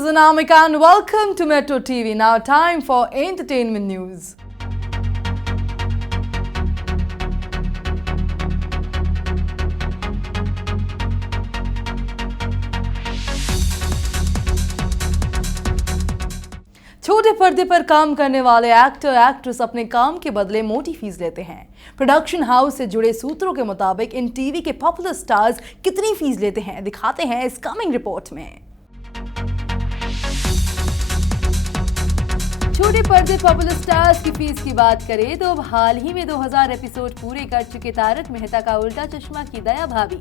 is Anamika and welcome to Metro TV. Now time for entertainment news. छोटे पर्दे पर काम करने वाले एक्टर एक्ट्रेस अपने काम के बदले मोटी फीस लेते हैं। प्रोडक्शन हाउस से जुड़े सूत्रों के मुताबिक इन टीवी के पॉपुलर स्टार्स कितनी फीस लेते हैं दिखाते हैं इस कमिंग रिपोर्ट में। छोटे पर्दे पॉपुलर स्टार्स की फीस की बात करें तो अब हाल ही में 2000 एपिसोड पूरे कर चुके तारक मेहता का उल्टा चश्मा की दया भाभी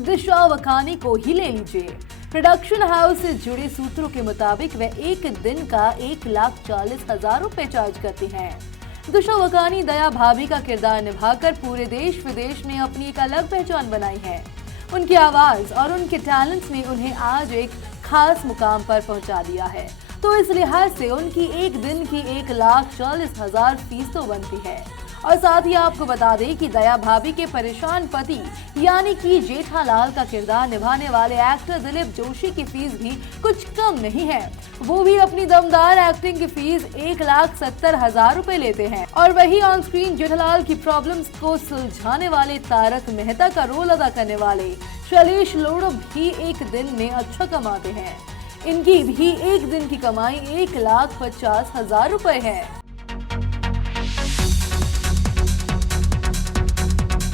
दिशा वकानी को ही ले लीजिए। प्रोडक्शन हाउस से जुड़े सूत्रों के मुताबिक वह एक दिन का 1,40,000 रुपए चार्ज करती हैं। दिशा वकानी दया भाभी का किरदार निभाकर पूरे देश विदेश में अपनी एक अलग पहचान बनाई है। उनकी आवाज और उनके टैलेंट ने उन्हें आज एक खास मुकाम पर पहुंचा दिया है, तो इस लिहाज से उनकी एक दिन की 1,40,000 फीस तो बनती है। और साथ ही आपको बता दें कि दया भाभी के परेशान पति यानी कि जेठालाल का किरदार निभाने वाले एक्टर दिलीप जोशी की फीस भी कुछ कम नहीं है। वो भी अपनी दमदार एक्टिंग की फीस 1,70,000 रुपए लेते हैं। और वही ऑन स्क्रीन जेठालाल की प्रॉब्लम्स को सुलझाने वाले तारक मेहता का रोल अदा करने वाले शैलेश लोढ़ा भी एक दिन में अच्छा कमाते हैं। इनकी भी एक दिन की कमाई 1,50,000 रुपए है।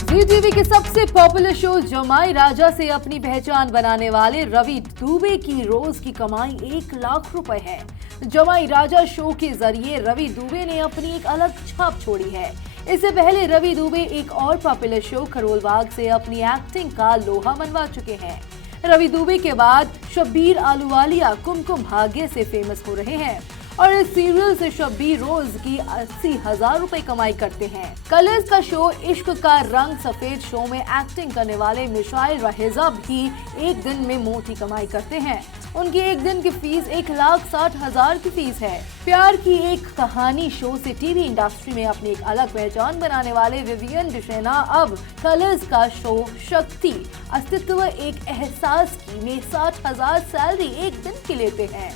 जी टीवी के सबसे पॉपुलर शो जमाई राजा से अपनी पहचान बनाने वाले रवि दुबे की रोज की कमाई 1,00,000 रुपए है। जमाई राजा शो के जरिए रवि दुबे ने अपनी एक अलग छाप छोड़ी है। इससे पहले रवि दुबे एक और पॉपुलर शो खरोलबाग से अपनी एक्टिंग का लोहा मनवा चुके हैं। रवि दुबे के बाद शब्बीर आलूवालिया कुमकुम भाग्य से फेमस हो रहे हैं और इस सीरियल से शब्बीर रोज की 80,000 रुपए कमाई करते हैं। कलर्स का शो इश्क का रंग सफेद शो में एक्टिंग करने वाले मिशाइल रहेजा भी एक दिन में मोटी कमाई करते हैं। उनकी एक दिन की फीस 1,60,000 की फीस है। प्यार की एक कहानी शो से टीवी इंडस्ट्री में अपनी एक अलग पहचान बनाने वाले विवियन डिशेना अब कलर्स का शो शक्ति अस्तित्व एक एहसास की में 60,000 सैलरी एक दिन की लेते हैं।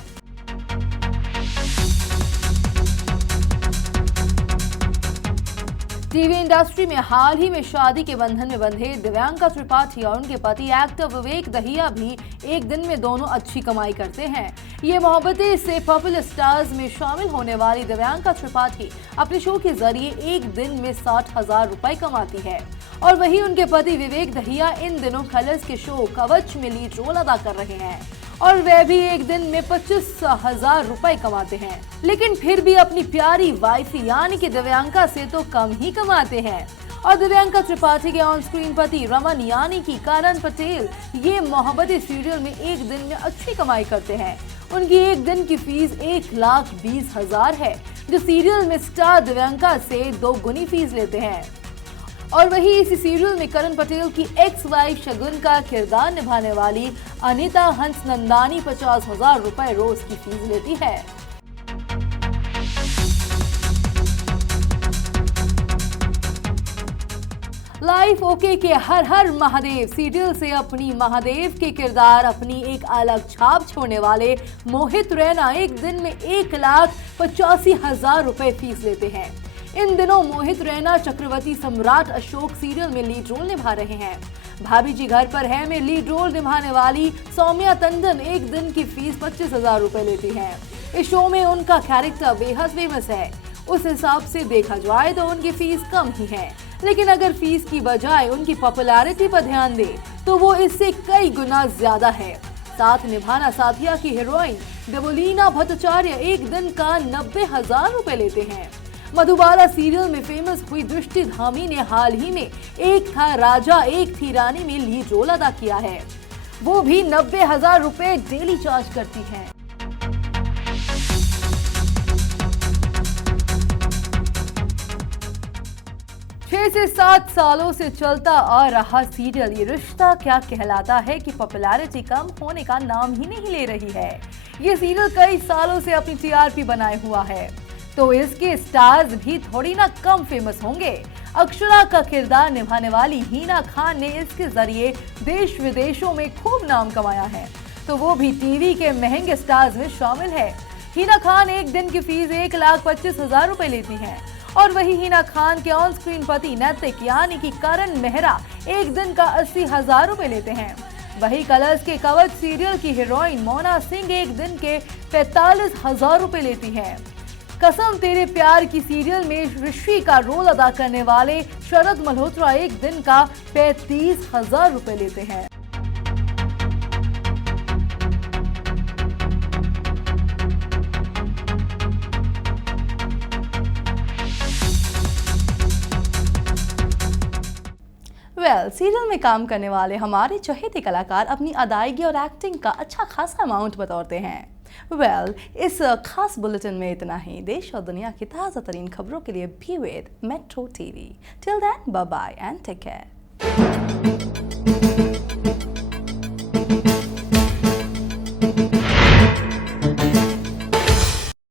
टीवी इंडस्ट्री में हाल ही में शादी के बंधन में बंधे दिव्यांका त्रिपाठी और उनके पति एक्टर विवेक दहिया भी एक दिन में दोनों अच्छी कमाई करते हैं। ये मोहब्बतें से पॉपुलर स्टार्स में शामिल होने वाली दिव्यांका त्रिपाठी अपने शो के जरिए एक दिन में 60,000 रुपए कमाती है और वही उनके पति विवेक दहिया इन दिनों कलर्स के शो कवच में लीड रोल अदा कर रहे हैं और वह भी एक दिन में 25,000 रुपए कमाते हैं, लेकिन फिर भी अपनी प्यारी वाइफ यानी कि दिव्यांका से तो कम ही कमाते हैं। और दिव्यांका त्रिपाठी के ऑन स्क्रीन पति रमन यानी कि करण पटेल ये मोहब्बतें सीरियल में एक दिन में अच्छी कमाई करते हैं। उनकी एक दिन की फीस 1,20,000 है, जो सीरियल में स्टार दिव्यांका से 2 गुनी फीस लेते हैं। और वही इसी सीरियल में करण पटेल की एक्स वाइफ शगुन का किरदार निभाने वाली अनीता हंसनंदानी 50,000 रुपए रोज की फीस लेती है। लाइफ ओके के हर हर महादेव सीरियल से अपनी महादेव के किरदार अपनी एक अलग छाप छोड़ने वाले मोहित रैना एक दिन में 1,85,000 रुपए फीस लेते हैं। इन दिनों मोहित रैना चक्रवर्ती सम्राट अशोक सीरियल में लीड रोल निभा रहे हैं। भाभी जी घर पर है में लीड रोल निभाने वाली सौम्या टंडन एक दिन की फीस 25,000 रुपए लेती हैं। इस शो में उनका कैरेक्टर बेहद फेमस है। उस हिसाब से देखा जाए तो उनकी फीस कम ही है, लेकिन अगर फीस की बजाय उनकी पॉपुलैरिटी पर ध्यान दे तो वो इससे कई गुना ज्यादा है। साथ निभाना साथिया की हीरोइन देवोलीना भट्टाचार्य एक दिन का 90,000 रुपए लेते हैं। मधुबाला सीरियल में फेमस हुई दृष्टि धामी ने हाल ही में एक था राजा एक थी रानी में लीड रोल अदा किया है। वो भी 90,000 रुपए डेली चार्ज करती हैं। 6 से 7 सालों से चलता आ रहा सीरियल ये रिश्ता क्या कहलाता है कि पॉपुलैरिटी कम होने का नाम ही नहीं ले रही है। ये सीरियल कई सालों से अपनी टीआरपी बनाए हुआ है, तो इसके स्टार्स भी थोड़ी ना कम फेमस होंगे। अक्षरा का किरदार निभाने वाली हीना खान ने इसके जरिए देश विदेशों में खूब नाम कमाया है। तो वो भी टीवी के महंगे स्टार्स में शामिल है। हिना खान एक दिन की फीस 1,25,000 रुपए लेती हैं और वही हिना खान के ऑन स्क्रीन पति नैतिक यानी कि करण मेहरा एक दिन का 80,000 रुपए लेते हैं। वही कलर्स के कवच सीरियल की हीरोइन मोना सिंह एक दिन के 45,000 रुपए लेती हैं। कसम तेरे प्यार की सीरियल में ऋषि का रोल अदा करने वाले शरद मल्होत्रा एक दिन का 35,000 रुपए लेते हैं। सीरियल में काम करने वाले हमारे चहेते कलाकार अपनी अदायगी और एक्टिंग का अच्छा खासा अमाउंट बतौरते हैं। इस खास बुलेटिन में इतना ही। देश और दुनिया की ताज़ा तरीन खबरों के लिए भी with metro TV. Till then, bye bye and take care.